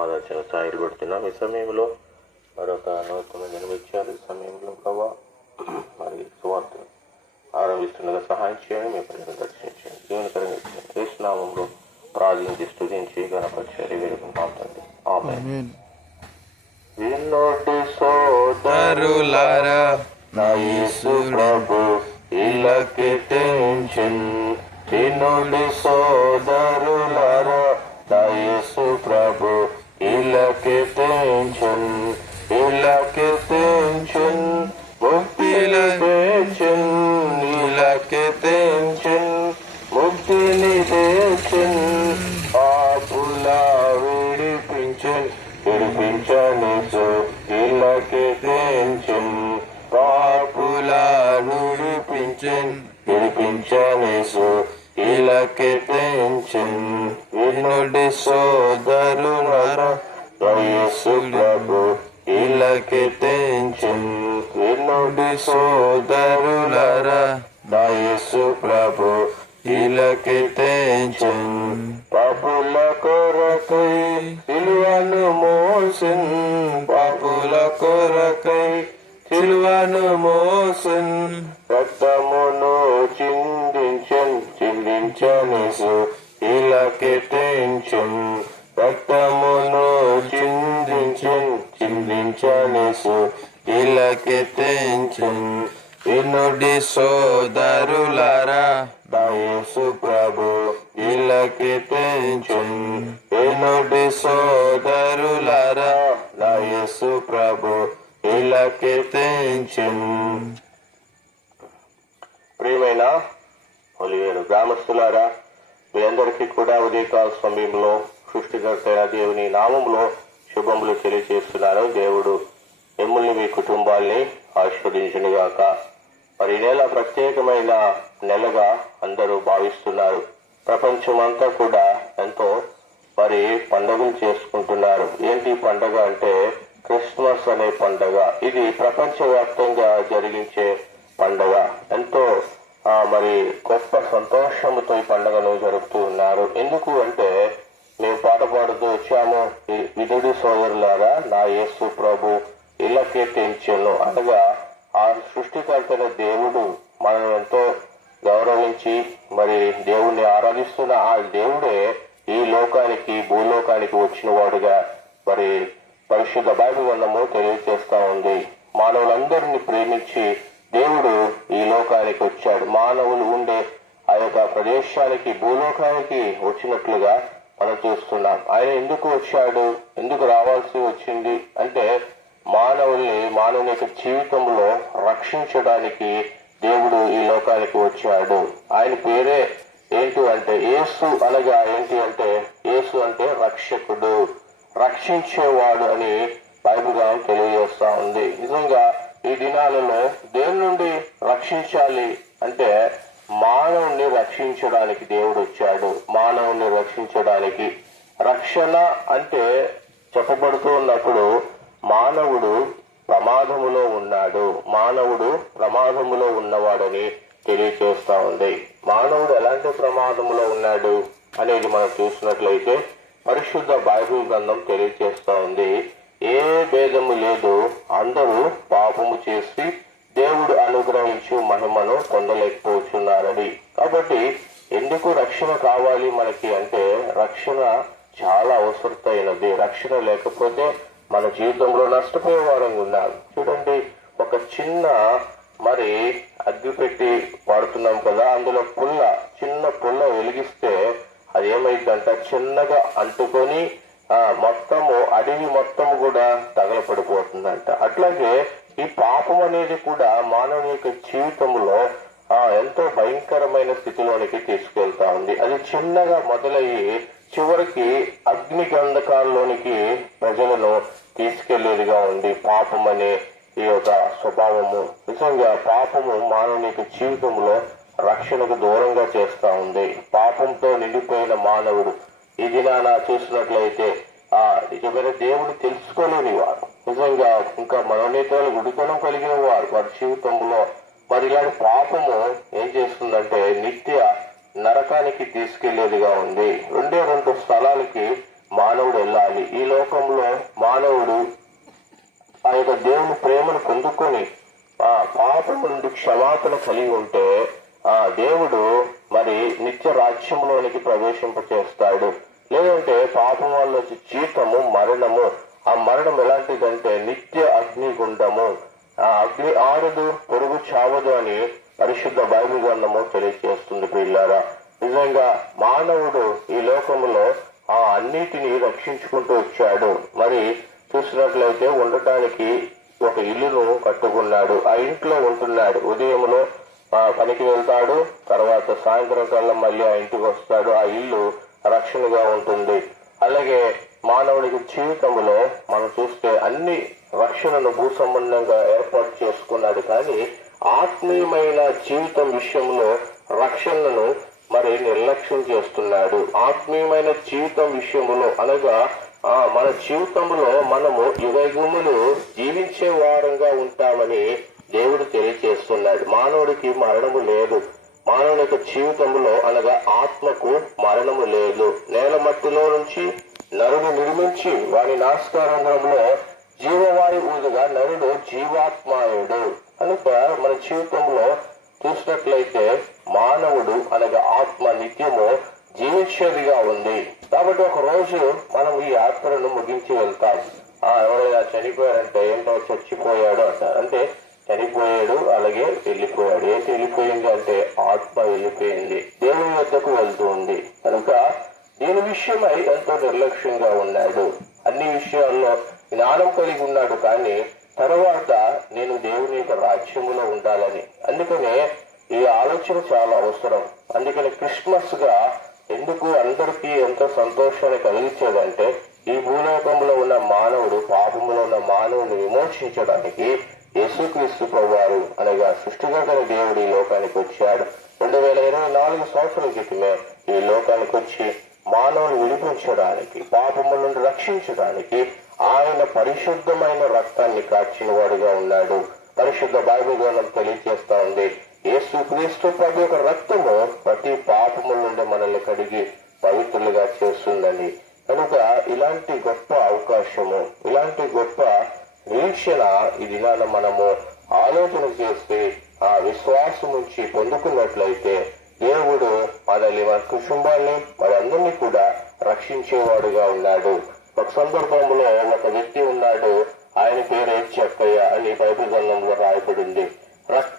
పాదార్చన స్థాయిలు పెడుతున్నాం. ఈ సమయంలో మరొక నూతన జన్మించారు. ఈ సమయంలో ప్రభా మరి సువార్తను ఆరంభిస్తుండగా సహాయం చేయండి. మీ ప్రజలను దర్శించండి, జీవనకరంగా ఇచ్చింది కృష్ణనామంలో ప్రార్థించి స్తుతించి గణపరిచే వేడుకుంటాండి. ఆమేన్. విన్నోటి సోదరులారా నా యేసు ప్రభు ఇలాకి టెన్షన్. విన్నోటి సోదరులారా నా యేసు ప్రభు ఇలాకి టెన్షన్. ఇలాకి టెన్షన్ ముక్తిని తెచ్చెన్. ఇలాకి టెన్షన్ ముక్తిని తెచ్చెన్. పాపుల విడిపించెన్ విడిపించనేసు ఇలాకి టెన్షన్. పాపుల విడిపించెన్ విడిపించనేసు ఇలాకి టెన్షన్. వినుడి సోదరులారా యేసు ప్రభు ఇలాకి టెన్షన్. వినుడి సోదరులారా యేసు ప్రభు ఇలాకి టెన్షన్. పాపుల కొరకై సిలువను మోసెన్. పాపుల కొరకై సిలువను మోసెన్. రక్తమును చిందించెన్ చిందించనేసు ఇలాకి టెన్షన్. రక్తమును చిందించెన్ చిందించనేసు ఇలాకి టెన్షన్. వినుడి సోదరులారా యేసు ప్రభు ఇలాకి టెన్షన్. వినుడి సోదరులారా యేసు ప్రభు ఇలాకి టెన్షన్. ప్రియమైన ఒలివేరు గ్రామస్తులారా, మీ అందరికీ కూడా ఉదయకాల సమయంలో సృష్టికర్త అయిన దేవుని నామంలో శుభములు తెలియజేస్తున్నారు. దేవుడు మిమ్మల్ని మీ కుటుంబాల్ని ఆశీర్వదించునుగాక. మరి ఈ నెల ప్రత్యేకమైన నెలగా అందరూ భావిస్తున్నారు. ప్రపంచమంతా కూడా ఎంతో మరి పండుగలు చేసుకుంటున్నారు. ఏంటి పండుగ అంటే క్రిస్మస్ అనే పండుగ. ఇది ప్రపంచవ్యాప్తంగా జరిగించే పండుగ. ఎంతో మరి గొప్ప సంతోషంతో ఈ పండుగను జరుపుతూ ఉన్నారు. ఎందుకు అంటే మేము పాట పాడుతూ వచ్చాము, వినుడి సోదరులారా నా యేసు ప్రభు ఇలాకి టెన్షన్. అనగా ఆ సృష్టికర్తైన దేవుడు మనం ఎంతో గౌరవించి మరి దేవుణ్ణి ఆరాధిస్తున్న ఆ దేవుడే ఈ లోకానికి భూలోకానికి వచ్చిన వాడుగా మరి పరిశుద్ధ బైబిల్ గ్రంథము తెలియజేస్తా ఉంది. మానవులందరినీ ప్రేమించి దేవుడు ఈ లోకానికి వచ్చాడు. మానవులు ఉండే ఆ యొక్క ప్రదేశానికి భూలోకానికి వచ్చినట్లుగా మనం చూస్తున్నాం. ఆయన ఎందుకు వచ్చాడు, ఎందుకు రావాల్సి వచ్చింది అంటే మానవుని యొక్క జీవితంలో రక్షించడానికి దేవుడు ఈ లోకానికి వచ్చాడు. ఆయన పేరే ఏంటి అంటే యేసు. అనగా ఏంటి అంటే యేసు అంటే రక్షకుడు, రక్షించేవాడు అని బైబిల్ గ్రంథం తెలియజేస్తా ఉంది. నిజంగా ఈ దినాలలో దేని నుండి రక్షించాలి అంటే మానవుణ్ణి రక్షించడానికి దేవుడు వచ్చాడు. మానవుణ్ణి రక్షించడానికి రక్షణ అంటే చెప్పబడుతూ ఉన్నప్పుడు మానవుడు ప్రమాదములో ఉన్నాడు, మానవుడు ప్రమాదములో ఉన్నవాడని తెలియజేస్తా ఉంది. మానవుడు ఎలాంటి ప్రమాదములో ఉన్నాడు అనేది మనం చూసినట్లయితే పరిశుద్ధ బైబిల్ గ్రంథం తెలియజేస్తా ఉంది. ఏ భేదము లేదు, అందరూ పాపము చేసి దేవుడు అనుగ్రహించు మహిమను పొందలేకపోతున్నారని. కాబట్టి ఎందుకు రక్షణ కావాలి మనకి అంటే రక్షణ చాలా అవసరమైనది. రక్షణ లేకపోతే మన జీవితంలో నష్టపోయే వారంగా ఉన్నాం. చూడండి, ఒక చిన్న మరి అగ్గి పెట్టి వాడుతున్నాం కదా, అందులో చిన్న పుల్ల వెలిగిస్తే అది ఏమైందంట చిన్నగా అంటుకొని మొత్తము అడవి మొత్తము కూడా తగలపడిపోతుందంట. అట్లాగే ఈ పాపం అనేది కూడా మానవుని యొక్క జీవితంలో ఎంతో భయంకరమైన స్థితిలోనికి తీసుకెళ్తా ఉంది. అది చిన్నగా మొదలయ్యి చివరికి అగ్ని గంధకాల్లోనికి ప్రజలను తీసుకెళ్లేదిగా ఉంది. పాపం అనే ఈ యొక్క స్వభావము, నిజంగా పాపము మానవుని యొక్క జీవితంలో రక్షణకు దూరంగా చేస్తా ఉంది. పాపంతో నిండిపోయిన మానవుడు ఈ దినాన చూసినట్లయితే నిజమైన దేవుడు తెలుసుకోలేని వారు, నిజంగా ఇంకా మనోనేతలు గుడితనం కలిగిన వారి జీవితంలో మరి ఇలాంటి పాపము ఏం చేస్తుందంటే నిత్య నరకానికి తీసుకెళ్లేదిగా ఉంది. 2 స్థలాలకి మానవుడు వెళ్ళాలి. ఈ లోకంలో మానవుడు ఆ యొక్క దేవుని ప్రేమను పొందుకొని ఆ పాపం నుండి క్షమాపణ కలిగి ఉంటే ఆ దేవుడు మరి నిత్య రాజ్యంలోనికి ప్రవేశింపచేస్తాడు. లేదంటే పాపం వల్ల వచ్చే జీతము మరణము. ఆ మరణం ఎలాంటిదంటే నిత్య అగ్నిగుండము. ఆ అగ్ని ఆరదు, పొరుగు చావదు అని పరిశుద్ధ బైబిల్ గ్రంథము తెలియజేస్తుంది. పిల్లారా, నిజంగా మానవుడు ఈ లోకములో ఆ అన్నిటినీ రక్షించుకుంటూ వచ్చాడు. మరి చూసినట్లయితే ఉండటానికి ఒక ఇల్లును కట్టుకున్నాడు. ఆ ఇంట్లో ఉంటున్నాడు. ఉదయంలో పనికి వెళ్తాడు, తర్వాత సాయంత్రం కల్లా మళ్ళీ ఆ ఇంటికి వస్తాడు. ఆ ఇల్లు రక్షణగా ఉంటుంది. అలాగే మానవుడికి జీవితంలో మనం చూస్తే అన్ని రక్షణను భూ సంబంధంగా ఏర్పాటు చేసుకున్నాడు. కానీ ఆత్మీయమైన జీవితం విషయంలో రక్షణను మరి నిర్లక్ష్యం చేస్తున్నాడు. ఆత్మీయమైన జీవితం విషయంలో అనగా మన జీవితంలో మనము యుగయుగములు జీవించే వారంగా ఉంటామని దేవుడు తెలియజేస్తున్నాడు. మానవుడికి మరణము లేదు. మానవుని యొక్క జీవితంలో అనగా ఆత్మకు మరణము లేదు. నేల మట్టిలో నుంచి నరుడు నిర్మించి వాని నాస్కారంలో జీవవాయువుగా నరుడు జీవాత్మాయుడు. కనుక మన జీవితంలో చూసినట్లయితే మానవుడు అనగా ఆత్మ నిత్యము జీవించేదిగా ఉంది. కాబట్టి ఒక రోజు మనం ఈ యాత్రను ముగించి వెళ్తాం. ఎవరైనా చనిపోయారంటే ఏంటో చచ్చిపోయాడు అంటారు. అంటే చనిపోయాడు, అలాగే వెళ్ళిపోయాడు. ఏంటి వెళ్ళిపోయింది అంటే ఆత్మ వెళ్ళిపోయింది, దేవుని వద్దకు వెళ్తూ ఉంది. కనుక దీని విషయమై ఎంతో నిర్లక్ష్యంగా ఉన్నాడు. అన్ని విషయాల్లో జ్ఞానం కలిగి ఉన్నాడు, కానీ తర్వాత నేను దేవుని యొక్క రాజ్యములో ఉండాలని. అందుకనే ఈ ఆలోచన చాలా అవసరం. అందుకని క్రిస్మస్ గా ఎందుకు అందరికీ ఎంతో సంతోషాన్ని కలిగించేదంటే ఈ భూలోకంలో ఉన్న మానవుడు, పాపములో ఉన్న మానవుని విమోచించడానికి యేసుక్రీస్తు ప్రభువారు అనగా సృష్టికర్త దేవుడు ఈ లోకానికి వచ్చాడు. 2024 సంవత్సరాల క్రితమే ఈ లోకానికి వచ్చి మానవుని విడిపించడానికి, పాపముల నుండి రక్షించడానికి ఆయన పరిశుద్ధమైన రక్తాన్ని కార్చిన వాడుగా ఉన్నాడు. పరిశుద్ధ బైబిల్ గ్రంథం తెలియజేస్తా ఉంది, యేసుక్రీస్తు ప్రభు యొక్క రక్తము ప్రతి పాపముల నుండి మనల్ని కడిగి పవిత్రులుగా చేస్తుందని. కనుక ఇలాంటి గొప్ప అవకాశము, ఇలాంటి గొప్ప నిరీక్షణ ఈ దినాన మనము ఆలోచన చేసి ఆ విశ్వాసం నుంచి పొందుకున్నట్లయితే దేవుడు మనల్ని, మన కుటుంబాన్ని, మనందరినీ కూడా రక్షించేవాడుగా ఉన్నాడు. ఒక సందర్భంలో ఒక వ్యక్తి ఉన్నాడు, ఆయన పేరు జక్కయ్య అని బైబిల్ గ్రంథంలో రాయబడింది.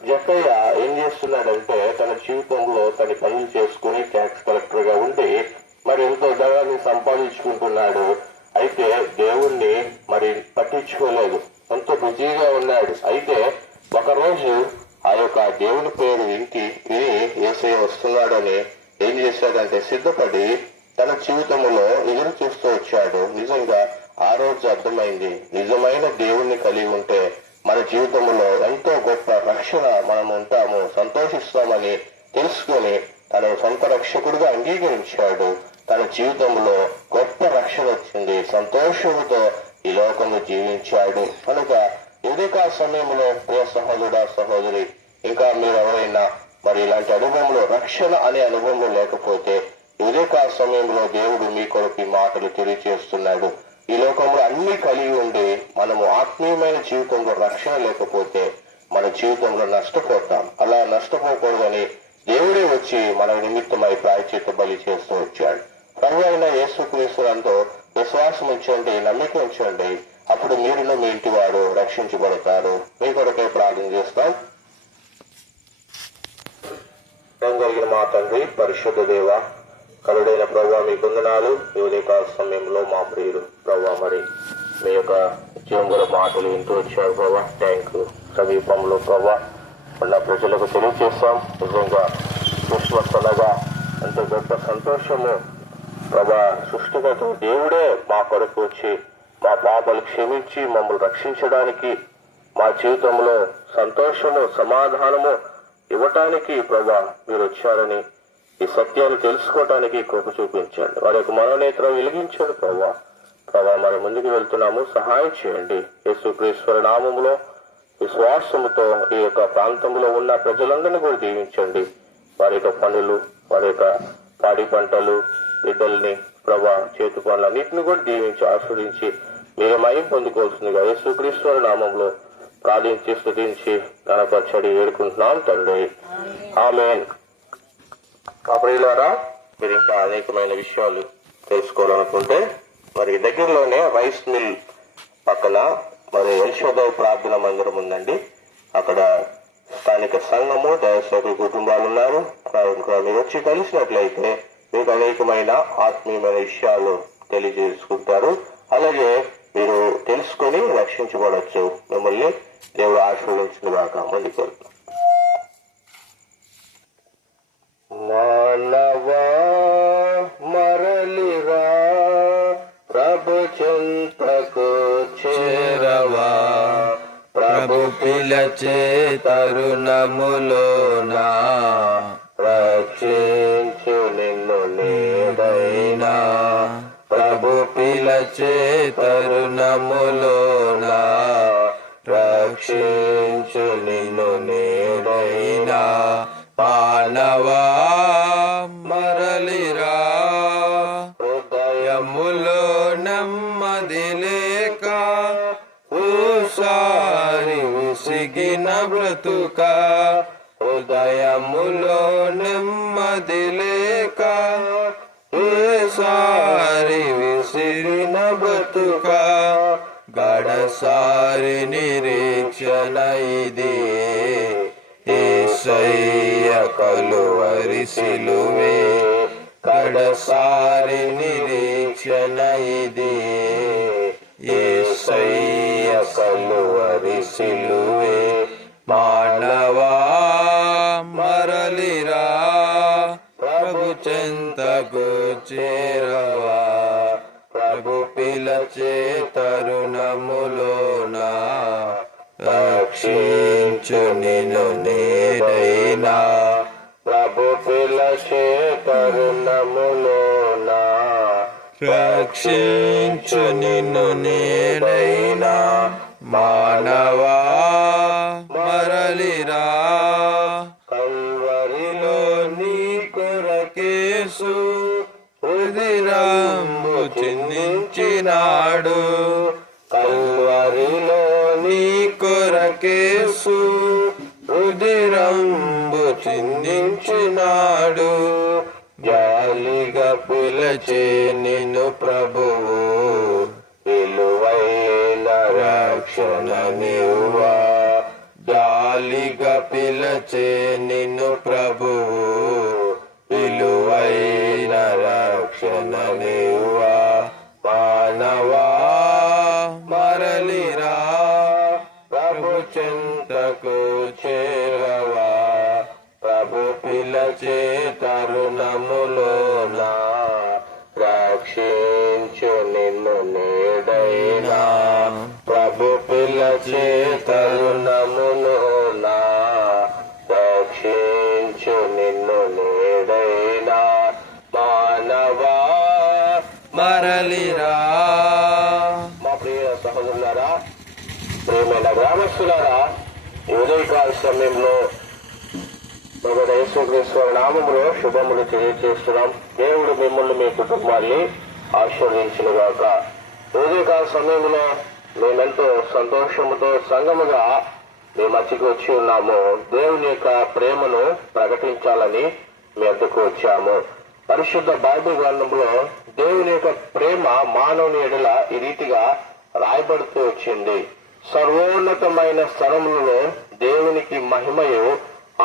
జక్కయ్య ఏం చేస్తున్నాడంటే తన జీవితంలో తన పనులు చేసుకుని ట్యాక్స్ కలెక్టర్ గా ఉండి మరి ఎంతో ధనాన్ని సంపాదించుకుంటున్నాడు. అయితే దేవుణ్ణి మరి పట్టించుకోలేదు, ఎంతో బిజీగా ఉన్నాడు. అయితే ఒకరోజు ఆ యొక్క దేవుని పేరు విని యేసయ్య వస్తున్నాడని ఏం చేశాడంటే సిద్ధపడి తన జీవితంలో ఎదురు చూస్తూ వచ్చాడు. నిజంగా ఆ రోజు అర్థమైంది, నిజమైన దేవుణ్ణి కలిగి ఉంటే మన జీవితంలో ఎంతో గొప్ప రక్షణ మనం ఉంటాము, సంతోషిస్తామని తెలుసుకొని తన సొంత రక్షకుడిగా అంగీకరించాడు. తన జీవితంలో గొప్ప రక్షణ వచ్చింది, సంతోషంతో ఈ లోకంలో జీవించాడు. కనుక ఉదయకాల సమయంలో ప్రియ సహోదరుడా, సహోదరి, ఇంకా మీరు ఎవరైనా మరి ఇలాంటి అనుభవంలో, రక్షణ అనే అనుభవంలో లేకపోతే ఉదయకాల సమయంలో దేవుడు మీ కొరకు మాటలు తెలియజేస్తున్నాడు. ఈ లోకంలో అన్ని కలిగి ఉండి మనము ఆత్మీయమైన జీవితంలో రక్షణ లేకపోతే మన జీవితంలో నష్టపోతాం. అలా నష్టపోకూడదని దేవుడే వచ్చి మన నిమిత్తమై ప్రాయశ్చిత్త బలి చేస్తూ వచ్చాడు. ప్రభు అయిన యేసుక్రీస్తునందు విశ్వాసం ఉంచండి, నమ్మిక ఉంచండి, అప్పుడు మీరును మీ ఇంటి వారు రక్షించబడతారు. మీ కొరకే ప్రార్థన చేస్తాం. కలిగిన మా తండ్రి, పరిశుద్ధ దేవ, కరుడైన ప్రభావ, మీ వందనాలు. ఈ ఉదయకాల సమయంలో మా ప్రియులు ప్రభావ మరి మీ యొక్క జీవంగల మాటలు వింటూ వచ్చారు ప్రభావ. Thank you. సమీపంలో ప్రభావ ఉన్న ప్రజలకు తెలియజేస్తాం. నిజంగా క్రిస్మస్ అనగా ఎంత గొప్ప సంతోషము ప్రభా. సృష్టికర్త దేవుడే మా కొరకు వచ్చి మా పాపలు క్షమించి మమ్మల్ని రక్షించడానికి, మా జీవితంలో సంతోషము, సమాధానము ఇవ్వటానికి ప్రభా మీరు వచ్చారని ఈ సత్యాలు తెలుసుకోవటానికి కృప చూపించండి. వారి యొక్క మనోనేత్రం వెలిగించండి ప్రభా. మరి ముందుకు వెళ్తున్నాము, సహాయం చేయండి. యేసుక్రీస్తు నామములో విశ్వాసముతో ఈ యొక్క ప్రాంతంలో ఉన్న ప్రజలందరినీ కూడా దీవించండి. వారి యొక్క పనులు, వారి యొక్క పాడి పంటలు, బిడ్డల్ని ప్రభా చేతు పనులన్నింటిని కూడా దీవించి ఆస్వాదించి మీరు మయం పొందుకోవాల్సిందిగా యేసుక్రీస్తు నామంలో ప్రార్థించి స్తుతించి గణపరచడి వేడుకుంటున్నాం తండ్రి, ఆమేన్. మా ప్రియులారా, మీరు ఇంకా అనేకమైన విషయాలు తెలుసుకోవాలనుకుంటే మరి దగ్గరలోనే రైస్ మిల్ పక్కన మరి యెషోదవ్ ప్రార్థన మందిరం ఉందండి. అక్కడ స్థానిక సంఘము, దైవసేవకుల కుటుంబాలు ఉన్నారు. మీరు వచ్చి కలిసినట్లయితే మీకు అనేకమైన ఆత్మీయమైన విషయాలు తెలియజేసుకుంటారు. అలాగే మీరు తెలుసుకొని రక్షించబడవచ్చు. మిమ్మల్ని దేవుడు ఆశీర్వదించిన దాకా ముందుకు మానవా మరలిరా ప్రభు చింతకు చేరవా, ప్రభు పిలచే తరుణములోనా రక్షించు నిన్ను నేడైనా, ప్రభు పిలచే తరుణములోనా రక్షించు నిన్ను నేడైనా. మానవా మరలిరా హృదయములో నెమ్మది లేక ఓసారి విసిగిన బ్రతుక, హృదయములో నెమ్మది లేక ఓసారి విసిగిన బ్రతుక, గడసారి నిరీక్షణ ఇది యేసయ్య కలువరి సిలువే, గడసారి నిరీక్షణ ఇది యేసయ్య కలువరి సిలువే. మానవా మరలిరా ప్రభు చెంతకు చేరవా, ప్రభు పిలచే తరుణములోనా రక్షించు నిన్ను నేడైనా, ప్రభు పిలచే తరుణములోనా రక్షించు నిన్ను నేడైనా. మానవా మరలిరా కల్వరిలో నీ కొరకేసు హృదయంబు చిందించినాడు, కల్వరిలో నీ కొరకేసు హృదయంబు చిందించినాడు, జాలిగా పిలచే నిన్ను ప్రభువు విలువైన రక్షణ నీవా, జాలిగా పిలచే నిన్ను ప్రభువు విలువైన రక్షణ నీవా. మానవా మరలిరా ప్రభు చెంతకు చేరవా, ప్రభు పిలచే తరుణములోనా రక్షించు నిన్ను నేడైనా, ప్రభు పిలచే తరుణములోనా రక్షించు నిన్ను నేడైనా. మానవా మరలిరా. మా ప్రియ సహోదరులారా, ప్రియమైన గ్రామస్తులారా, ఈ ఉదయకాల సమయంలో భగవద్ యేసుక్రీస్తు నామములో శుభములు తెలియజేస్తున్నాం. దేవుడు మిమ్మల్ని మీ కుటుంబాన్ని ఆశీర్వదించునుగాక. ఉదయకాల సమయంలో మేమెంతో సంతోషముతో సంఘముగా మీ మధ్యకు వచ్చి ఉన్నాము. దేవుని యొక్క ప్రేమను ప్రకటించాలని మీ వద్దకు వచ్చాము. పరిశుద్ధ బైబిల్ గ్రంథంలో దేవుని యొక్క ప్రేమ మానవుని ఎడల ఈ రీతిగా రాయబడుతూ వచ్చింది. సర్వోన్నతమైన స్థలములలో దేవునికి మహిమయు,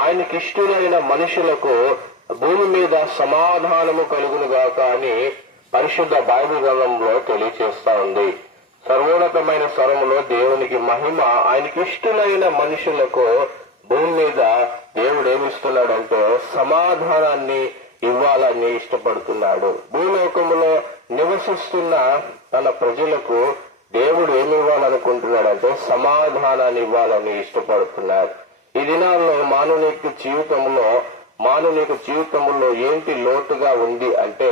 ఆయనకి ఇష్టమైన మనుషులకు భూమి మీద సమాధానము కలుగునుగాక అని పరిశుద్ధ బైబిల్ గ్రంథంలో తెలియచేస్తా ఉంది. సర్వోన్నతమైన స్థలములో దేవునికి మహిమ, ఆయనకి ఇష్టమైన మనుషులకు భూమి మీద దేవుడు ఏమిస్తున్నాడంటే సమాధానాన్ని ఇవ్వాలని ఇష్టపడుతున్నాడు. భూలోకములో నివసిస్తున్న తన ప్రజలకు దేవుడు ఏమి ఇవ్వాలనుకుంటున్నాడంటే సమాధానాన్ని ఇవ్వాలని ఇష్టపడుతున్నాడు. ఈ దినాల్లో మానవుని జీవితంలో ఏంటి లోటుగా ఉంది అంటే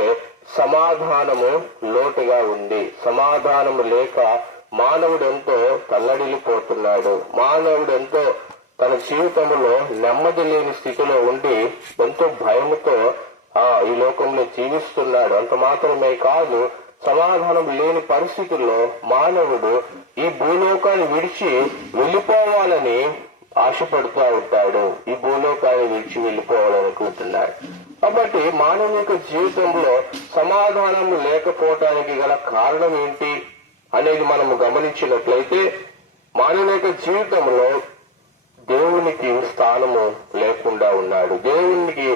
సమాధానము లోటుగా ఉంది. సమాధానము లేక మానవుడు ఎంతో తల్లడిల్లిపోతున్నాడు. మానవుడు ఎంతో తన జీవితంలో నెమ్మది లేని స్థితిలో ఉండి ఎంతో భయముతో ఈ లోకంలో జీవిస్తున్నాడు. అంత మాత్రమే కాదు, సమాధానం లేని పరిస్థితుల్లో మానవుడు ఈ భూలోకాన్ని విడిచి వెళ్ళిపోవాలని ఆశపడుతూ ఉంటాడు. ఈ భూలోకాన్ని విడిచి వెళ్ళిపోవాలనుకుంటున్నాడు. కాబట్టి మానవిక జీవితంలో సమాధానం లేకపోవటానికి గల కారణం ఏంటి అనేది మనము గమనించినట్లయితే, మానవిక జీవితంలో దేవునికి స్థానము లేకుండా ఉన్నాడు, దేవునికి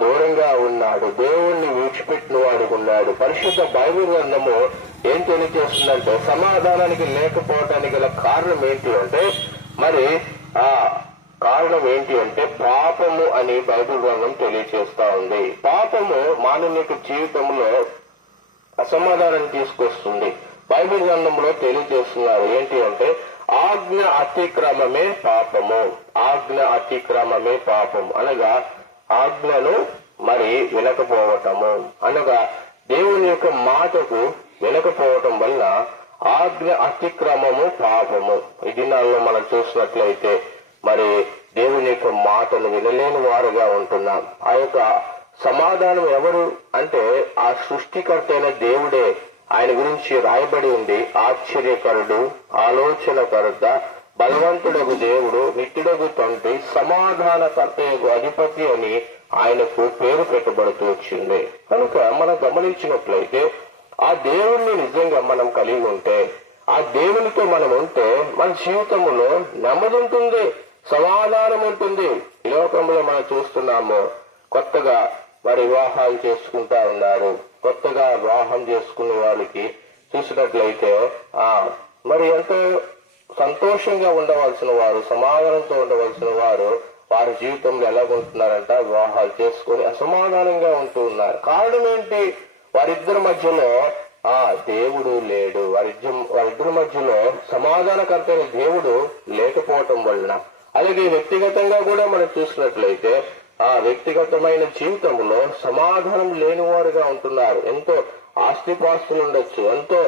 దూరంగా ఉన్నాడు, దేవుణ్ణి విడిచిపెట్టిన వాడిగా ఉన్నాడు. పరిశుద్ధ బైబిల్ గ్రంథము ఏం తెలియజేస్తుందంటే, సమాధానానికి లేకపోవడానికి గల కారణం ఏంటి అంటే, మరి ఆ కారణం ఏంటి అంటే పాపము అని బైబిల్ గ్రంథం తెలియజేస్తా ఉంది. పాపము మానవిక జీవితంలో అసమాధానాన్ని తీసుకొస్తుంది. బైబిల్ గ్రంథంలో తెలియజేస్తున్నారు ఏంటి అంటే, ఆజ్ఞ అతిక్రమమే పాపము. ఆజ్ఞ అతిక్రమమే పాపం అనగా ఆజ్ఞను మరి వినకపోవటము, అనగా దేవుని యొక్క మాటకు వినకపోవటం వల్ల ఆజ్ఞ అతిక్రమము పాపము. ఈ దినాల్లో మనం చూసినట్లయితే మరి దేవుని యొక్క మాటను వినలేని వారుగా ఉంటున్నాం. ఆ యొక్క సమాధానం ఎవరు అంటే ఆ సృష్టికర్త అయిన దేవుడే. ఆయన గురించి రాయబడి ఉంది, ఆశ్చర్యకరుడు, ఆలోచనకర్త, బలవంతుడగు దేవుడు, నిత్యుడగు తండ్రి, సమాధానకర్తయగు అధిపతి అని ఆయనకు పేరు పెట్టబడుతూ వచ్చింది. కనుక మనం గమనించినట్లయితే ఆ దేవుణ్ణి నిజంగా మనం కలిగి ఉంటే, ఆ దేవునితో మనం ఉంటే మన జీవితంలో నెమ్మది ఉంటుంది, సమాధానం ఉంటుంది. ఈ లోకంలో మనం చూస్తున్నాము, కొత్తగా మరి వివాహాలు చేసుకుంటా ఉన్నారు. కొత్తగా వివాహం చేసుకునే వాళ్ళకి చూసినట్లయితే మరి ఎంతో సంతోషంగా ఉండవలసిన వారు, సమాధానంతో ఉండవలసిన వారు వారి జీవితంలో ఎలాగుంటున్నారంట, వివాహాలు చేసుకుని అసమాధానంగా ఉంటూ ఉన్నారు. కారణం ఏంటి? వారిద్దరి మధ్యలో దేవుడు లేడు. వారిద్దరి మధ్యలో సమాధానకర్త అయిన దేవుడు లేకపోవటం వలన. అలాగే వ్యక్తిగతంగా కూడా మనం చూసినట్లయితే వ్యక్తిగతమైన జీవితంలో సమాధానం లేని వారుగా ఉంటున్నారు. ఎంతో ఆస్తిపాస్తులు ఉండొచ్చు, ఎంతో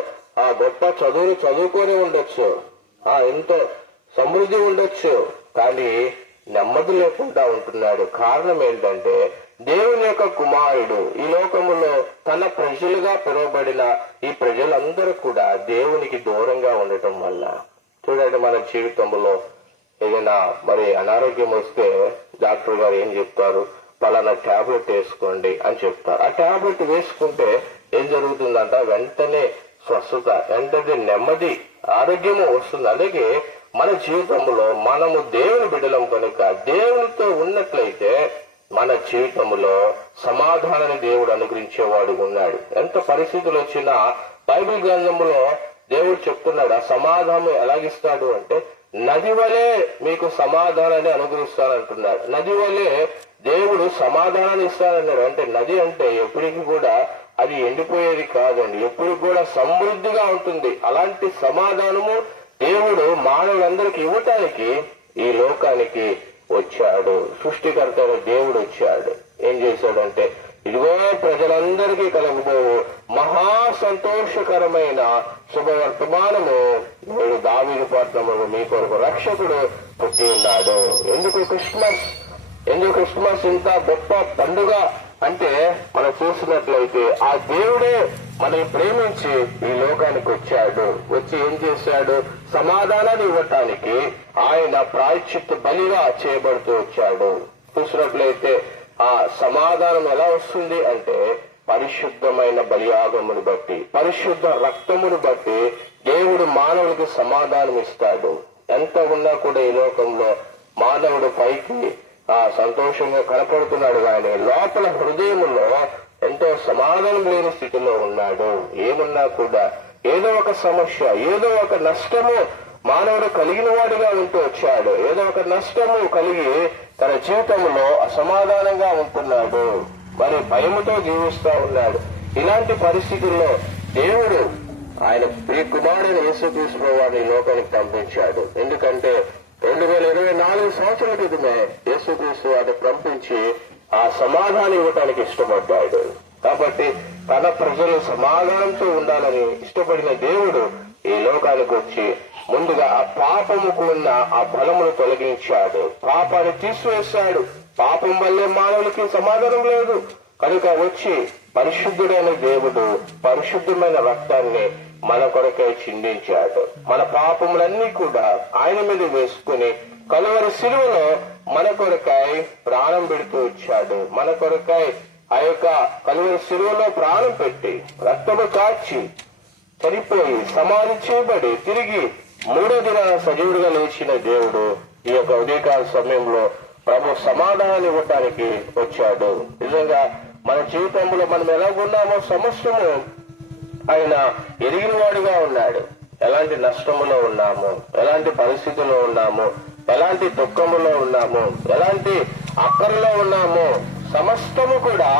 గొప్ప చదువులు చదువుకొని ఉండొచ్చు, ఎంతో సమృద్ధి ఉండొచ్చు, కానీ నెమ్మది లేకుండా ఉంటున్నాడు. కారణం ఏంటంటే దేవుని యొక్క కుమారుడు ఈ లోకములో తన ప్రజలుగా పిలువబడిన ఈ ప్రజలందరూ కూడా దేవునికి దూరంగా ఉండటం వల్ల. చూడండి, మన జీవితంలో ఏదైనా మరి అనారోగ్యం వస్తే డాక్టర్ గారు ఏం చెప్తారు? పలానా టాబ్లెట్ వేసుకోండి అని చెప్తారు. ఆ టాబ్లెట్ వేసుకుంటే ఏం జరుగుతుందంట? వెంటనే స్వస్థత, వెంటనే నెమ్మది, ఆరోగ్యము వస్తుంది. అలాగే మన జీవితంలో మనము దేవుని బిడ్డలం కనుక దేవునితో ఉన్నట్లయితే మన జీవితంలో సమాధానాన్ని దేవుడు అనుగ్రహించేవాడు ఉన్నాడు. ఎంత పరిస్థితులు వచ్చినా బైబిల్ గ్రంథంలో దేవుడు చెప్తున్నాడు, ఆ సమాధానం ఎలాగిస్తాడు అంటే నది వలె మీకు సమాధానాన్ని అనుగ్రహిస్తానంటున్నాడు. నది వలె దేవుడు సమాధానాన్ని ఇస్తానన్నాడు. అంటే నది అంటే ఎప్పటికీ కూడా అది ఎండిపోయేది కాదండి, ఎప్పుడు కూడా సమృద్ధిగా ఉంటుంది. అలాంటి సమాధానము దేవుడు మానవులందరికీ ఇవ్వటానికి ఈ లోకానికి వచ్చాడు. సృష్టికర్త దేవుడు వచ్చాడు. ఏం చేశాడంటే, ఇదిగో ప్రజలందరికీ కలగబోవు మహా సంతోషకరమైన శుభవర్తమానము నేడు దావీదు పట్టణములో మీ కొరకు రక్షకుడు పుట్టి ఉన్నాడు. ఎందుకు క్రిస్మస్ ఇంత గొప్ప పండుగ అంటే మనం చూసినట్లయితే ఆ దేవుడే మనల్ని ప్రేమించి ఈ లోకానికి వచ్చాడు. వచ్చి ఏం చేశాడు? సమాధానాన్ని ఇవ్వటానికి ఆయన ప్రాయశ్చిత్త బలిగా చేయబడుతూ వచ్చాడు. చూసినట్లయితే ఆ సమాధానం ఎలా వస్తుంది అంటే పరిశుద్ధమైన బలియాగమును బట్టి, పరిశుద్ధ రక్తమును బట్టి దేవుడు మానవుడికి సమాధానం ఇస్తాడు. ఎంత ఉన్నా కూడా ఈ లోకంలో మానవుడు పైకి సంతోషంగా కనపడుతున్నాడు, కానీ లోపల హృదయంలో ఎంతో సమాధానం లేని స్థితిలో ఉన్నాడు. ఏమున్నా కూడా ఏదో ఒక సమస్య, ఏదో ఒక నష్టము మానవుడు కలిగిన వాడిగా ఉంటూ వచ్చాడు. ఏదో ఒక నష్టము కలిగి తన జీవితంలో అసమాధానంగా ఉంటున్నాడు, మరి భయముతో జీవిస్తూ ఉన్నాడు. ఇలాంటి పరిస్థితుల్లో దేవుడు ఆయన ప్రియ కుమారుని యేసుక్రీస్తు వారిని లోకానికి పంపించాడు. ఎందుకంటే 2024 సంవత్సరాల క్రితమే యేసుక్రీస్తు వారిని పంపించి ఆ సమాధానం ఇవ్వటానికి ఇష్టపడ్డాడు. కాబట్టి తన ప్రజలు సమాధానంతో ఉండాలని ఇష్టపడిన దేవుడు ఈ లోకానికి వచ్చి ముందుగా ఆ పాపముకు ఉన్న ఆ బలమును తొలగించాడు, పాపాన్ని తీసివేశాడు. పాపం వల్లే మానవులకి సమాధానం లేదు, కనుక వచ్చి పరిశుద్ధుడైన దేవుడు పరిశుద్ధమైన రక్తాన్ని మన కొరకై చిందించాడు. మన పాపములన్నీ కూడా ఆయన మీద వేసుకుని కలువరి శిలువలో మన కొరకై ప్రాణం పెడుతూ వచ్చాడు. మన కొరకై ఆ యొక్క కలువరి శిలువలో ప్రాణం పెట్టి రక్తము కార్చి చనిపోయి సమాధి చేయబడి తిరిగి 3వ దినాన సజీవుడిగా లేచిన దేవుడు ఈ యొక్క ఉదయకాల సమయంలో ప్రభు సమాధానాన్ని ఇవ్వటానికి వచ్చాడు. నిజంగా మన జీవితంలో మనం ఎలాగున్నామో సమస్తము ఆయన ఎరిగిన వాడిగా ఉన్నాడు. ఎలాంటి నష్టములో ఉన్నాము, ఎలాంటి పరిస్థితుల్లో ఉన్నాము, ఎలాంటి దుఃఖములో ఉన్నాము, ఎలాంటి అక్కరలో ఉన్నాము, సమస్తము కూడా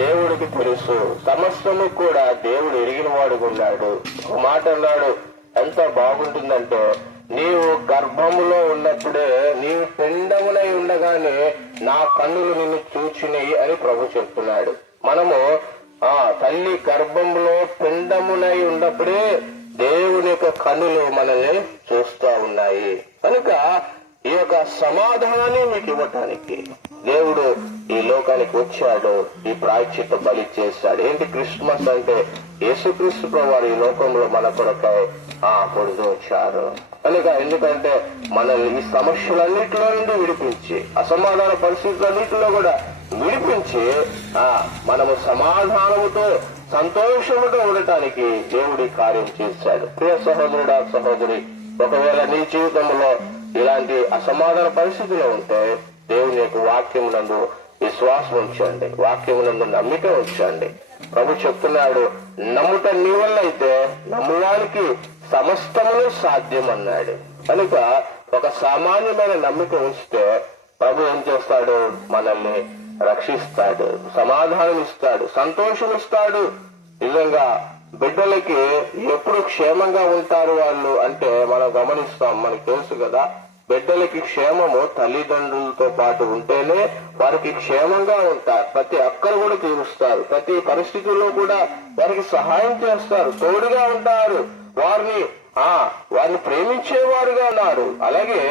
దేవుడికి తెలుసు. సమస్తము కూడా దేవుడు ఎరిగిన వాడుగా ఉన్నాడు. ఒక మాట అన్నాడు, ఎంత బాగుంటుందంటే, నీవు గర్భములో ఉన్నప్పుడే నీవు పిండమునై ఉండగానే నా కన్నులు నిన్ను చూచినయి అని ప్రభు చెప్తున్నాడు. మనము తల్లి గర్భంలో పిండమునై ఉన్నప్పుడే దేవుని యొక్క కన్నులు మనల్ని చూస్తూ ఉన్నాయి. కనుక ఈ యొక్క సమాధానాన్ని మీకు ఇవ్వటానికి దేవుడు ఈ లోకానికి వచ్చాడు. ఈ ప్రాయశ్చిత్త బలి చేశాడు. ఏంటి క్రిస్మస్ అంటే? యేసుక్రీస్తు ప్రభువారు ఈ లోకంలో మన కొరకై పొడుతూ వచ్చారు. కనుక ఎందుకంటే మనల్ని ఈ సమస్యలన్నింటిలో నుండి విడిపించి, అసమాధాన పరిస్థితులన్నింటిలో కూడా విడిపించి మనము సమాధానముతో సంతోషముతో ఉండటానికి దేవుడి కార్యం చేశాడు. ప్రియ సహోదరుడా, సహోదరి, ఒకవేళ నీ జీవితంలో ఇలాంటి అసమాధాన పరిస్థితిలో ఉంటే దేవుని యొక్క వాక్యమునందు విశ్వాసం ఉంచండి, వాక్యమునందు నమ్మిక ఉంచండి. ప్రభు చెప్తున్నాడు, నమ్ముట నీ వల్ల అయితే నమ్మువానికి సమస్తమును సాధ్యం అన్నాడు. కనుక ఒక సామాన్యమైన నమ్మిక ఉంచితే ప్రభు ఏం చేస్తాడు? మనల్ని రక్షిస్తాడు, సమాధానం ఇస్తాడు, సంతోషం ఇస్తాడు. నిజంగా బిడ్డలకి ఎప్పుడు క్షేమంగా ఉంటారు వాళ్ళు అంటే మనం గమనిస్తాం. మనకు తెలుసు కదా, బిడ్డలకి క్షేమము తల్లిదండ్రులతో పాటు ఉంటేనే వారికి క్షేమంగా ఉంటారు. ప్రతి అక్కరు కూడా తీరుస్తారు, ప్రతి పరిస్థితుల్లో కూడా వారికి సహాయం చేస్తారు, తోడుగా ఉంటారు, వారిని ప్రేమించేవారుగా ఉన్నారు. అలాగే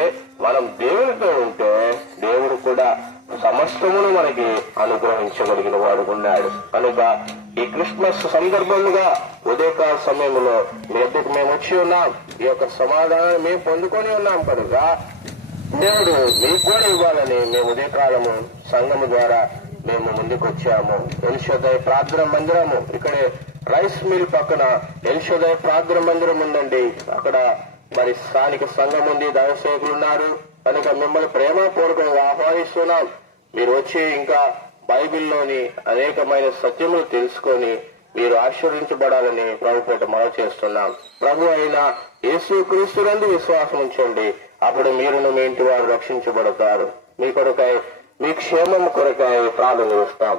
మనం దేవునితో ఉంటే దేవుడు కూడా సమస్తమును మనకి అనుగ్రహించగలిగిన వాడు ఉన్నాడు. కనుక ఈ క్రిస్మస్ సందర్భంగా ఉదయకాల సమయంలో మీ ఎద్దకు మేము వచ్చి ఉన్నాం. ఈ యొక్క సమాధానాన్ని మేము పొందుకొని ఉన్నాం. కనుక దేవుడు మీకు కూడా ఇవ్వాలని మేము ఉదయకాలము సంఘము ద్వారా మేము ముందుకు వచ్చాము. ఎల్షోదయ ప్రార్థన మందిరము, ఇక్కడే రైస్ మిల్ పక్కన ఎల్షోదయ ప్రార్థన మందిరం ఉందండి. అక్కడ మరి స్థానిక సంఘం ఉంది, దైవసేవకులు ఉన్నారు. కనుక మిమ్మల్ని ప్రేమపూర్వకంగా ఆహ్వానిస్తున్నాం. మీరు వచ్చి ఇంకా బైబిల్లోని అనేకమైన సత్యములు తెలుసుకొని మీరు ఆశీర్వదించబడాలని ప్రభుపేట మనవి చేస్తున్నాం. ప్రభు అయిన యేసుక్రీస్తునందు విశ్వాసం ఉంచండి, అప్పుడు మీరును మీ ఇంటి వారు రక్షించబడతారు. మీ కొరకై, మీ క్షేమం కొరకై ప్రార్థన చేస్తాం.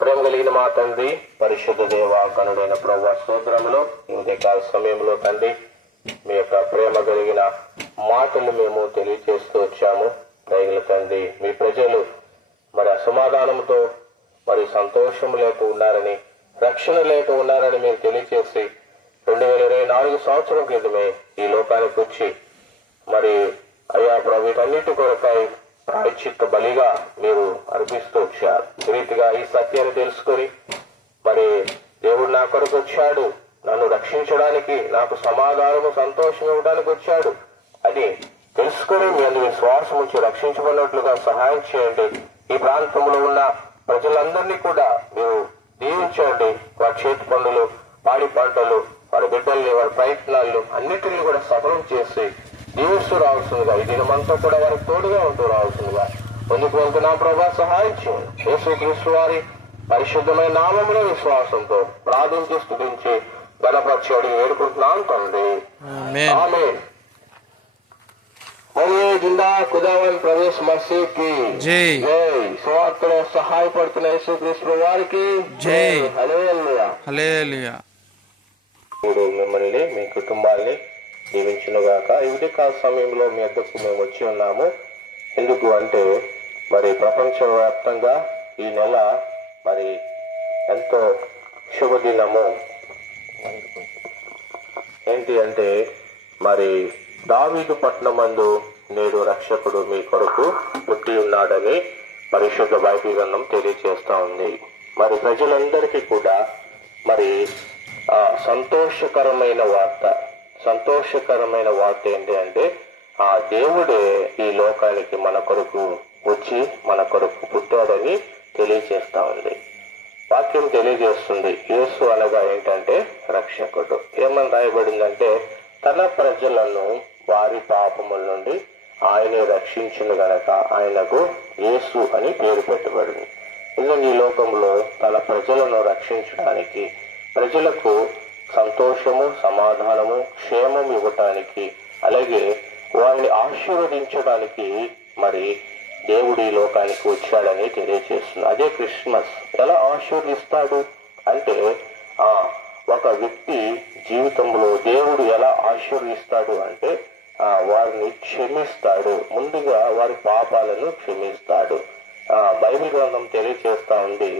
ప్రేమ కలిగిన మా తండ్రి, పరిశుద్ధ దేవ, గనుడైన ప్రభువా, స్తోత్రములు. ఈ ఉదయకాల సమయంలో తండ్రి మీ యొక్క ప్రేమ కలిగిన మాటలు మేము తెలియజేస్తూ వచ్చాము. దయగల తండ్రి, మీ ప్రజలు మరి అసమాధానంతో మరి సంతోషం లేక ఉన్నారని, రక్షణ లేక ఉన్నారని మీరు తెలియజేసి 2024 సంవత్సరం క్రితమే ఈ లోకానికి వచ్చి మరి అయ్యా ప్రభు వీటన్నిటి కొరకై ప్రాయశ్చిత్త బలిగా మీరు అర్పిస్తూ వచ్చారు. ఈ రీతిగా ఈ సత్యాన్ని తెలుసుకొని మరి దేవుడు నా కొరకు వచ్చాడు, నన్ను రక్షించడానికి, నాకు సమాధానము సంతోషం ఇవ్వడానికి వచ్చాడు అని తెలుసుకొని మీ అందరి విశ్వాసం ఉంచి రక్షించబడినట్లుగా సహాయం చేయండి. ఈ ప్రాంతంలో ఉన్న ప్రజలందరినీ కూడా మీరు దీవించండి. వారి చేతి పనులు, పాడి పంటలు, వారి బిడ్డల్ని, వారి ప్రయత్నాలు అన్నిటినీ కూడా సఫలం చేసి దీవిస్తూ రావాల్సిందిగా, ఈ దినమంతా కూడా వారికి తోడుగా ఉంటూ రావాల్సిందిగా ముందుకు వెళ్తున్నా ప్రభా, సహాయం చేయండి. యేసుక్రీస్తు వారి పరిశుద్ధమైన నామములో విశ్వాసంతో ప్రార్థించి స్తుతించి బలపరిచి అడిగి వేడుకుంటున్నాం తండ్రి, ఆమేన్. జిందా ఖుదావన్ ప్రవేశ్ మసీహ్కి జై. సువార్తలో సహాయపడుతున్న యేసుక్రీస్తు వారికి జై. హల్లెలూయా, హల్లెలూయా. మిమ్మల్ని, మీ కుటుంబాన్ని దీవించునుగాక. ఈ ఉదయకాల సమయంలో మీ వద్దకు మేము వచ్చి ఉన్నాము. ఎందుకు అంటే మరి ప్రపంచవ్యాప్తంగా ఈ నెల మరి ఎంతో శుభదినము. ఏంటి అంటే మరి దావీదు పట్టణమందు నేడు రక్షకుడు మీ కొరకు పుట్టి ఉన్నాడని పరిశుద్ధ బైబిల్ గ్రంథం తెలియజేస్తా ఉంది. మరి ప్రజలందరికీ కూడా మరి సంతోషకరమైన వార్త ఏంటి అంటే ఆ దేవుడే ఈ లోకానికి మన కొరకు వచ్చి మన కొరకు పుట్టాడని తెలియజేస్తా ఉంది. వాక్యం తెలియజేస్తుంది యేసు అనగా ఏంటంటే రక్షకుడు. ఏమని రాయబడిందంటే తన ప్రజలను వారి పాపముల నుండి ఆయనే రక్షించిన గనక ఆయనకు యేసు అని పేరు పెట్టబడింది. నిజంగా ఈ లోకంలో తన ప్రజలను రక్షించడానికి, ప్రజలకు సంతోషము, సమాధానము, క్షేమం ఇవ్వటానికి, అలాగే వారిని ఆశీర్వదించడానికి మరి దేవుడు ఈ లోకానికి వచ్చాడని తెలియజేస్తుంది. అదే క్రిస్మస్. ఎలా ఆశీర్వదిస్తాడు అంటే ఒక వ్యక్తి జీవితంలో దేవుడు ఎలా ఆశీర్వదిస్తాడు అంటే వారిని క్షమిస్తాడు. ముందుగా వారి పాపాలను క్షమిస్తాడు. బైబిల్ గ్రంథం తెలియజేస్తా ఉంది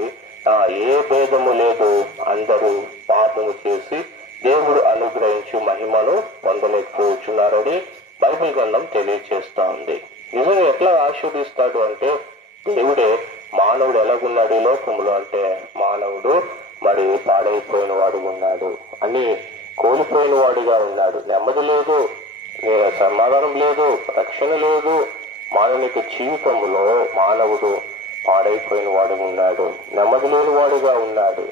ఏ భేదము లేదు, అందరూ పాపము చేసి దేవుడు అనుగ్రహించి మహిమను పొందలేకపోతున్నారని బైబిల్ గ్రంథం తెలియజేస్తా ఉంది. నిజంగా ఎట్లా ఆశీర్వదిస్తాడు అంటే దేవుడే మానవుడు ఎలాగున్నాడు ఈ లోకంలో అంటే మానవుడు మరి పాడైపోయిన వాడు ఉన్నాడు, అన్ని కోల్పోయిన వాడిగా ఉన్నాడు. నెమ్మది లేదు, సమాధానం లేదు, రక్షణ లేదు. మానవునికి జీవితంలో మానవుడు పాడైపోయిన వాడు ఉన్నాడు, నెమ్మది లేని వాడుగా ఉన్నాడు,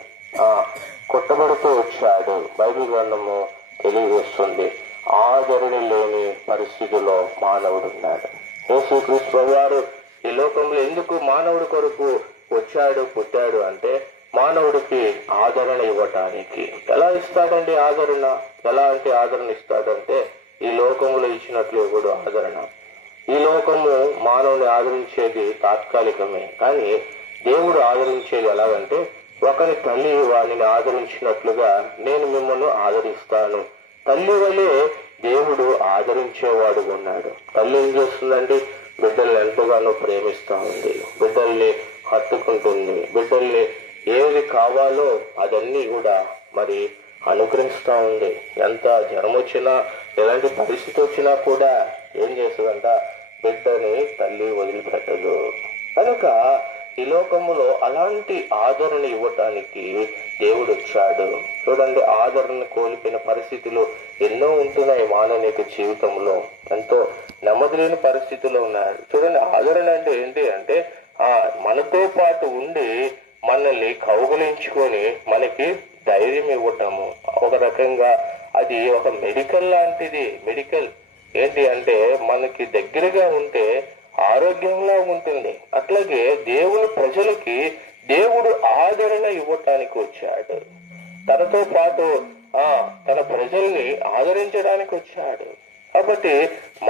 కొట్టబడుతూ వచ్చాడు. బైబిల్ గ్రంథము తెలియజేస్తుంది ఆదరణ లేని పరిస్థితిలో మానవుడు ఉన్నాడు. యేసుక్రీస్తు వారు ఈ లోకంలో ఎందుకు మానవుడి కొరకు వచ్చాడు, పుట్టాడు అంటే మానవుడికి ఆదరణ ఇవ్వటానికి. ఎలా ఇస్తాడండి ఆదరణ? ఎలా అంటే ఆదరణ ఇస్తాడంటే ఈ లోకములో ఇచ్చినట్లు ఇవ్వడు ఆదరణ. ఈ లోకము మానవుని ఆదరించేది తాత్కాలికమే, కానీ దేవుడు ఆదరించేది ఎలాగంటే ఒకరి తల్లి వారిని ఆదరించినట్లుగా నేను మిమ్మల్ని ఆదరిస్తాను. తల్లి వలె దేవుడు ఆదరించేవాడు ఉన్నాడు. తల్లి ఏం చేస్తుందండి? బిడ్డల్ని ఎంతగానో ప్రేమిస్తా ఉంది, బిడ్డల్ని హత్తుకుంటుంది, బిడ్డల్ని ఏది కావాలో అదన్నీ కూడా మరి అనుగ్రహిస్తా ఉంది. ఎంత జ్వరం వచ్చినా, ఎలాంటి పరిస్థితి వచ్చినా కూడా ఏం చేస్తుందంట? బిడ్డని తల్లి వదిలిపెట్టదు. కనుక ఈ లోకములో అలాంటి ఆదరణ ఇవ్వటానికి దేవుడు వచ్చాడు. చూడండి, ఆదరణ కోల్పోయిన పరిస్థితులు ఎన్నో ఉంటున్నాయి మానవుని జీవితంలో. ఎంతో నెమ్మది లేని పరిస్థితుల్లో ఉన్నాడు. చూడండి, ఆదరణ అంటే ఏంటి అంటే మనతో పాటు ఉండి మనల్ని కౌగులించుకొని మనకి ధైర్యం ఇవ్వటము. ఒక రకంగా అది ఒక మెడికల్ లాంటిది. మెడికల్ ఏంటి అంటే మనకి దగ్గరగా ఉంటే ఆరోగ్యంగా ఉంటుంది. అట్లాగే దేవుని ప్రజలకి దేవుడు ఆదరణ ఇవ్వటానికి వచ్చాడు. తనతో పాటు తన ప్రజల్ని ఆదరించడానికి వచ్చాడు. కాబట్టి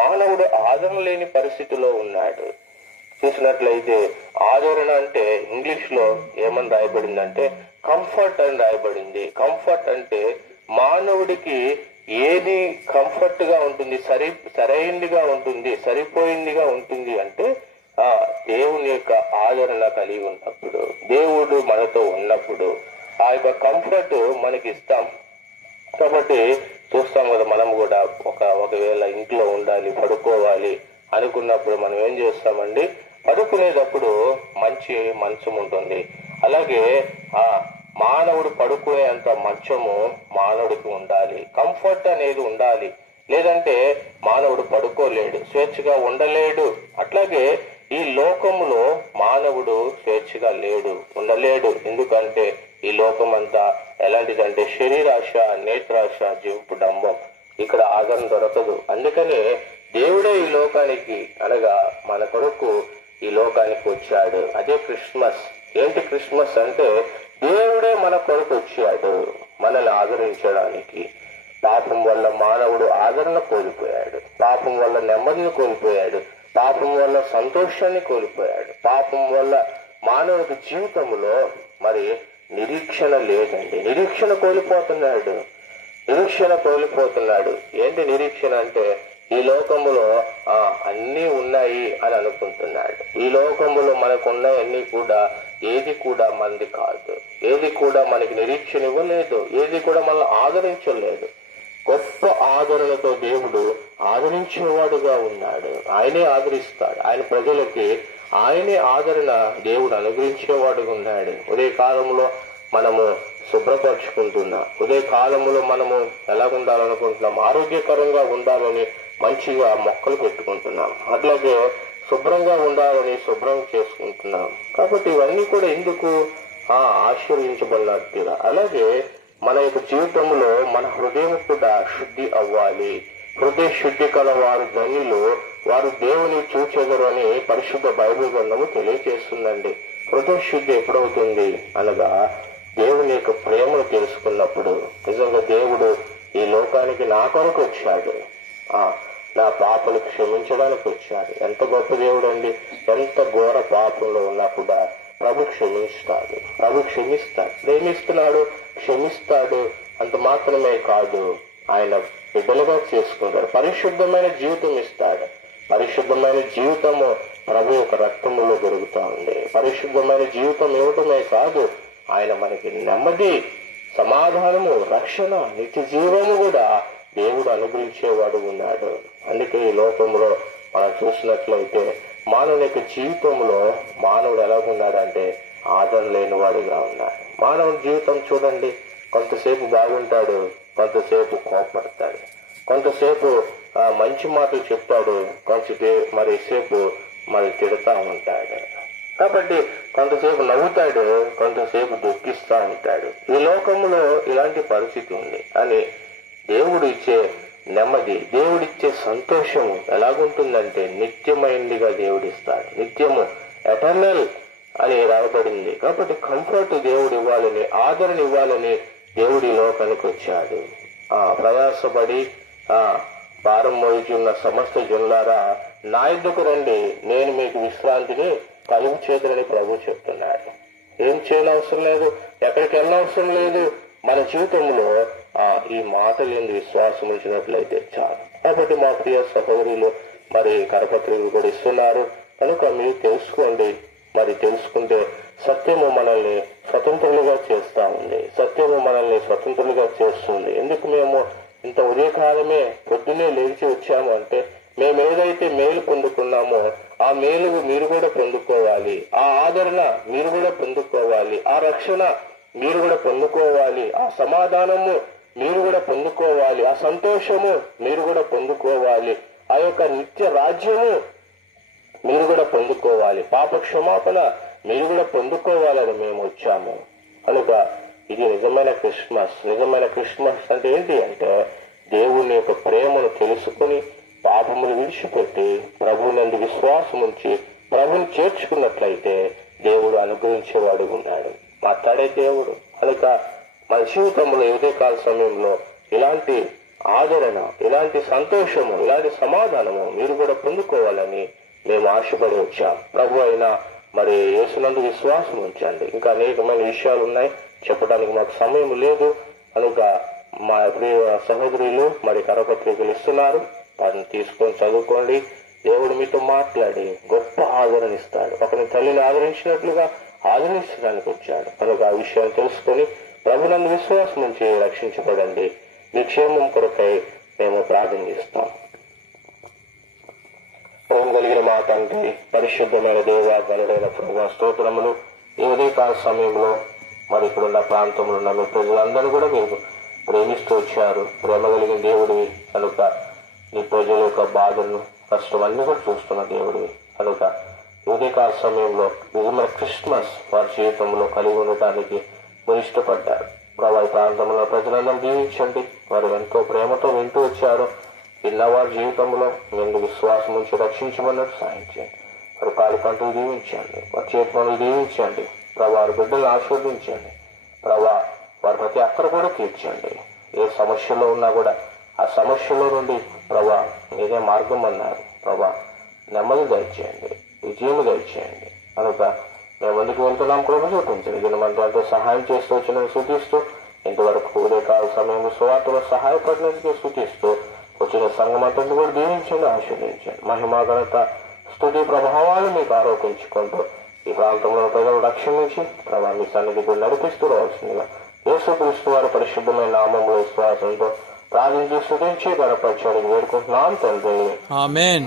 మానవుడు ఆదరణ లేని పరిస్థితిలో ఉన్నాడు. చూసినట్లయితే ఆదరణ అంటే ఇంగ్లీష్ లో ఏమని రాయబడిందంటే కంఫర్ట్ అని రాయబడింది. కంఫర్ట్ అంటే మానవుడికి ఏది కంఫర్ట్ గా ఉంటుంది, సరైనదిగా ఉంటుంది, సరిపోయిందిగా ఉంటుంది అంటే దేవుని యొక్క ఆదరణ కలిగి ఉన్నప్పుడు, దేవుడు మనతో ఉన్నప్పుడు ఆ యొక్క కంఫర్ట్ మనకి ఇస్తాం. కాబట్టి చూస్తాం కదా, మనం కూడా ఒకవేళ ఇంట్లో ఉండాలి, పడుకోవాలి అనుకున్నప్పుడు మనం ఏం చేస్తామండి? పడుకునేటప్పుడు మంచి మంచం ఉంటుంది. అలాగే మానవుడు పడుకునేంత మంచము మానవుడికి ఉండాలి. కంఫర్ట్ అనేది ఉండాలి. లేదంటే మానవుడు పడుకోలేడు, స్వేచ్ఛగా ఉండలేడు. అట్లాగే ఈ లోకములో మానవుడు స్వేచ్ఛగా ఉండలేడు. ఎందుకంటే ఈ లోకం అంతా ఎలాంటిదంటే శరీరాశ, నేత్రాశ, జీవపు డంబం. ఇక్కడ ఆదరణ దొరకదు. అందుకనే దేవుడే ఈ లోకానికి అనగా మన కొరకు ఈ లోకానికి వచ్చాడు. అదే క్రిస్మస్. ఏంటి క్రిస్మస్ అంటే దేవుడే మన కొరకు వచ్చాడు మనల్ని ఆదరించడానికి. పాపం వల్ల మానవుడు ఆదరణ కోల్పోయాడు, పాపం వల్ల నెమ్మదిని కోల్పోయాడు, పాపం వల్ల సంతోషాన్ని కోల్పోయాడు, పాపం వల్ల మానవుడి జీవితంలో మరి నిరీక్షణ లేదండి. నిరీక్షణ కోల్పోతున్నాడు. ఏంటి నిరీక్షణ అంటే ఈ లోకములో అన్నీ ఉన్నాయి అని అనుకుంటున్నాడు. ఈ లోకములో మనకున్నాయన్నీ కూడా ఏది కూడా మనది కాదు, ఏది కూడా మనకి నిరీక్షణ ఇవ్వలేదు, ఏది కూడా మనల్ని ఆదరించలేదు. గొప్ప ఆదరణతో దేవుడు ఆదరించేవాడుగా ఉన్నాడు. ఆయనే ఆదరిస్తాడు. ఆయన ప్రజలకి ఆయనే ఆదరణ దేవుడు అనుగ్రహించేవాడుగా ఉన్నాడు. ఉదయ కాలంలో మనము శుభ్రపరచుకుంటున్నాం. ఉదయ కాలంలో మనము ఎలా ఉండాలనుకుంటున్నాం? ఆరోగ్యకరంగా ఉండాలని మంచిగా మొక్కలు పెట్టుకుంటున్నాం. అట్లాగే శుభ్రంగా ఉండాలని శుభ్రం చేసుకుంటున్నాం. కాబట్టి ఇవన్నీ కూడా ఎందుకు ఆశీర్వదించబడినట్టుగా. అలాగే మన యొక్క జీవితంలో మన హృదయం కూడా శుద్ధి అవ్వాలి. హృదయ శుద్ధి కల వారు ధన్యులు, వారు దేవుని చూచెదరు అని పరిశుద్ధ బైబిల్ గ్రంథము తెలియజేస్తుందండి. హృదయ శుద్ధి ఎప్పుడవుతుంది అనగా దేవుని యొక్క ప్రేమను తెలుసుకున్నప్పుడు. నిజంగా దేవుడు ఈ లోకానికి నా కొరకు వచ్చాడు, నా పాపలు క్షమించడానికి వచ్చాడు. ఎంత గొప్ప దేవుడు అండి! ఎంత ఘోర పాపంలో ఉన్నా కూడా ప్రభు క్షమిస్తాడు, ప్రేమిస్తున్నాడు, క్షమిస్తాడు. అంత మాత్రమే కాదు, ఆయన బిడ్డలుగా చేసుకుంటాడు. పరిశుద్ధమైన జీవితం ఇస్తాడు. పరిశుద్ధమైన జీవితము ప్రభు యొక్క రక్తములో దొరుకుతా ఉంది. పరిశుద్ధమైన జీవితం ఇవ్వటమే కాదు, ఆయన మనకి నెమ్మది, సమాధానము, రక్షణ, నిత్య జీవము కూడా దేవుడు అనుగ్రహించేవాడు ఉన్నాడు. అందుకే ఈ లోకంలో మనం చూసినట్లయితే మానవుని యొక్క జీవితంలో మానవుడు ఎలా ఉన్నాడంటే ఆదరణ లేని వాడుగా ఉన్నాడు. మానవుని జీవితం చూడండి, కొంతసేపు బాగుంటాడు, కొంతసేపు కోపడతాడు, కొంతసేపు మంచి మాటలు చెప్తాడు, మరిసేపు తిడతా ఉంటాడు. కాబట్టి కొంతసేపు నవ్వుతాడు, కొంతసేపు దుఃఖిస్తా ఉంటాడు. ఈ లోకంలో ఇలాంటి పరిస్థితి ఉంది. అని దేవుడు ఇచ్చే నెమ్మది, దేవుడిచ్చే సంతోషము ఎలాగుంటుందంటే నిత్యమైనదిగా దేవుడిస్తాడు. నిత్యము, ఎటర్నల్ అని రాయబడింది. కాబట్టి కంఫర్ట్ దేవుడు ఇవ్వాలని, ఆదరణ ఇవ్వాలని దేవుడి లోకానికి వచ్చాడు. ప్రయాసపడి భారం మోయుచున్న సమస్త జనులారా నా యొద్దకు రండి, నేను మీకు విశ్రాంతిని కలుగు చేతులని ప్రభు చెప్తున్నాడు. ఏం చేయనవసరం లేదు, ఎక్కడికి వెళ్ళనవసరం లేదు. మన జీవితంలో ఈ మాటలు ఎందుకు విశ్వాసం ఉంచినట్లయితే చాలు. కాబట్టి మా ప్రియ సహోదరులు కరపత్రికలు కూడా ఇస్తున్నారు కనుక మీరు తెలుసుకోండి. తెలుసుకుంటే సత్యము మనల్ని స్వతంత్రులుగా చేస్తా ఉంది. సత్యము మనల్ని స్వతంత్రులుగా చేస్తుంది. ఎందుకు మేము ఇంత ఉదయకాలమే పొద్దున్నే లేచి వచ్చాము అంటే, మేము ఏదైతే మేలు పొందుకున్నామో ఆ మేలు మీరు కూడా పొందుకోవాలి, ఆ ఆదరణ మీరు కూడా పొందుకోవాలి, ఆ రక్షణ మీరు కూడా పొందుకోవాలి, ఆ సమాధానము మీరు కూడా పొందుకోవాలి, ఆ సంతోషము మీరు కూడా పొందుకోవాలి, ఆ యొక్క నిత్య రాజ్యము మీరు కూడా పొందుకోవాలి, పాప క్షమాపణ మీరు కూడా పొందుకోవాలని మేము వచ్చాము. కనుక ఇది నిజమైన క్రిస్మస్. నిజమైన క్రిస్మస్ అంటే ఏంటి అంటే దేవుని యొక్క ప్రేమను తెలుసుకుని పాపములు విడిచిపెట్టి ప్రభువునందు విశ్వాసం ఉంచి ప్రభుని చేర్చుకున్నట్లయితే దేవుడు అనుగ్రహించేవాడు ఉన్నాడు, మాట్లాడే దేవుడు. కనుక మన జీవితంలో ఉదయకాల సమయంలో ఇలాంటి ఆదరణ, ఇలాంటి సంతోషము, ఇలాంటి సమాధానము మీరు కూడా పొందుకోవాలని మేము ఆశపడి వచ్చాం. ప్రభు అయినా యేసునందు విశ్వాసం ఉంచండి. ఇంకా అనేకమైన విషయాలు ఉన్నాయి, చెప్పడానికి మాకు సమయం లేదు. కనుక మా ప్రియ సహోదరులు కరపత్రికలు ఇస్తున్నారు, వాటిని తీసుకొని చదువుకోండి. దేవుడు మీతో మాట్లాడి గొప్ప ఆదరణ ఇస్తాడు. ఒకరిని తల్లిని ఆదరించినట్లుగా ఆదరించడానికి వచ్చాడు. కనుక ఆ విషయాన్ని తెలుసుకొని ప్రభునందు విశ్వాసం నుంచి రక్షించబడండి. మీ క్షేమం కొరకై మేము ప్రార్థన చేస్తాం. ప్రేమ కలిగిన మా తండ్రి, పరిశుద్ధమైన దేవ, గనుడైన ప్రభువా, స్తోత్రములు. ఈ ఉదయకాల సమయంలో ఇప్పుడున్న ప్రాంతంలో ఉన్న మీ ప్రజలందరూ కూడా మీరు ప్రేమిస్తూ వచ్చారు. ప్రేమ కలిగిన దేవుడివి కనుక నీ ప్రజల యొక్క బాధలను, కష్టమన్నీ కూడా చూస్తున్న దేవుడివి కనుక ఉదయకాల సమయంలో నిజమైన క్రిస్మస్ వారి జీవితంలో కలిగి ఉండటానికి మీరు ఇష్టపడ్డారు. ప్రభు ప్రాంతంలో ప్రజలందరూ దీవించండి. వారు ఎంతో ప్రేమతో వింటూ వచ్చారు. వారి జీవితంలో మేము విశ్వాసం నుంచి రక్షించమన్నట్టు సాయం చేయండి. వారి కాలి పంటలు దీవించండి, వారి చేతి పనులు దీవించండి. ప్రభు వారి బిడ్డలు ఆశీర్వదించండి. ప్రభు వారి ప్రతి అక్కర కూడా తీర్చండి. ఏ సమస్యలో ఉన్నా కూడా ఆ సమస్యలో నుండి ప్రభా ఏదే మార్గం అన్నారు. ప్రభా నెమ్మది దయచేయండి, విజయము దయచేయండి. కనుక మేము ముందుకు వెళ్తున్నాం, కృప చూపించండి. దీని మనతో సహాయం చేస్తూ వచ్చిన సూచిస్తూ ఇంతవరకు ఉదయకాల సమయంలో సువార్తలో సహాయపడినందుకు సూచిస్తూ వచ్చిన సంఘమంతా కూడా దీవించండి, ఆశీర్వదించండి. మహిమా ఘనత స్తుతి ప్రభావాలు మీకు ఆరోపించుకుంటూ ఈ ప్రాంతంలో ప్రజలు రక్షించి ప్రభా మీ సన్నిధి కూడా నడిపిస్తూ రావాల్సిందిగా యేసుక్రీస్తు వారి పరిశుద్ధమైన నామములో విశ్వాసంతో ప్రార్థించి స్తుతించి గణపరచడానికి వేడుకుంటున్నాం తండ్రి. ఆమేన్.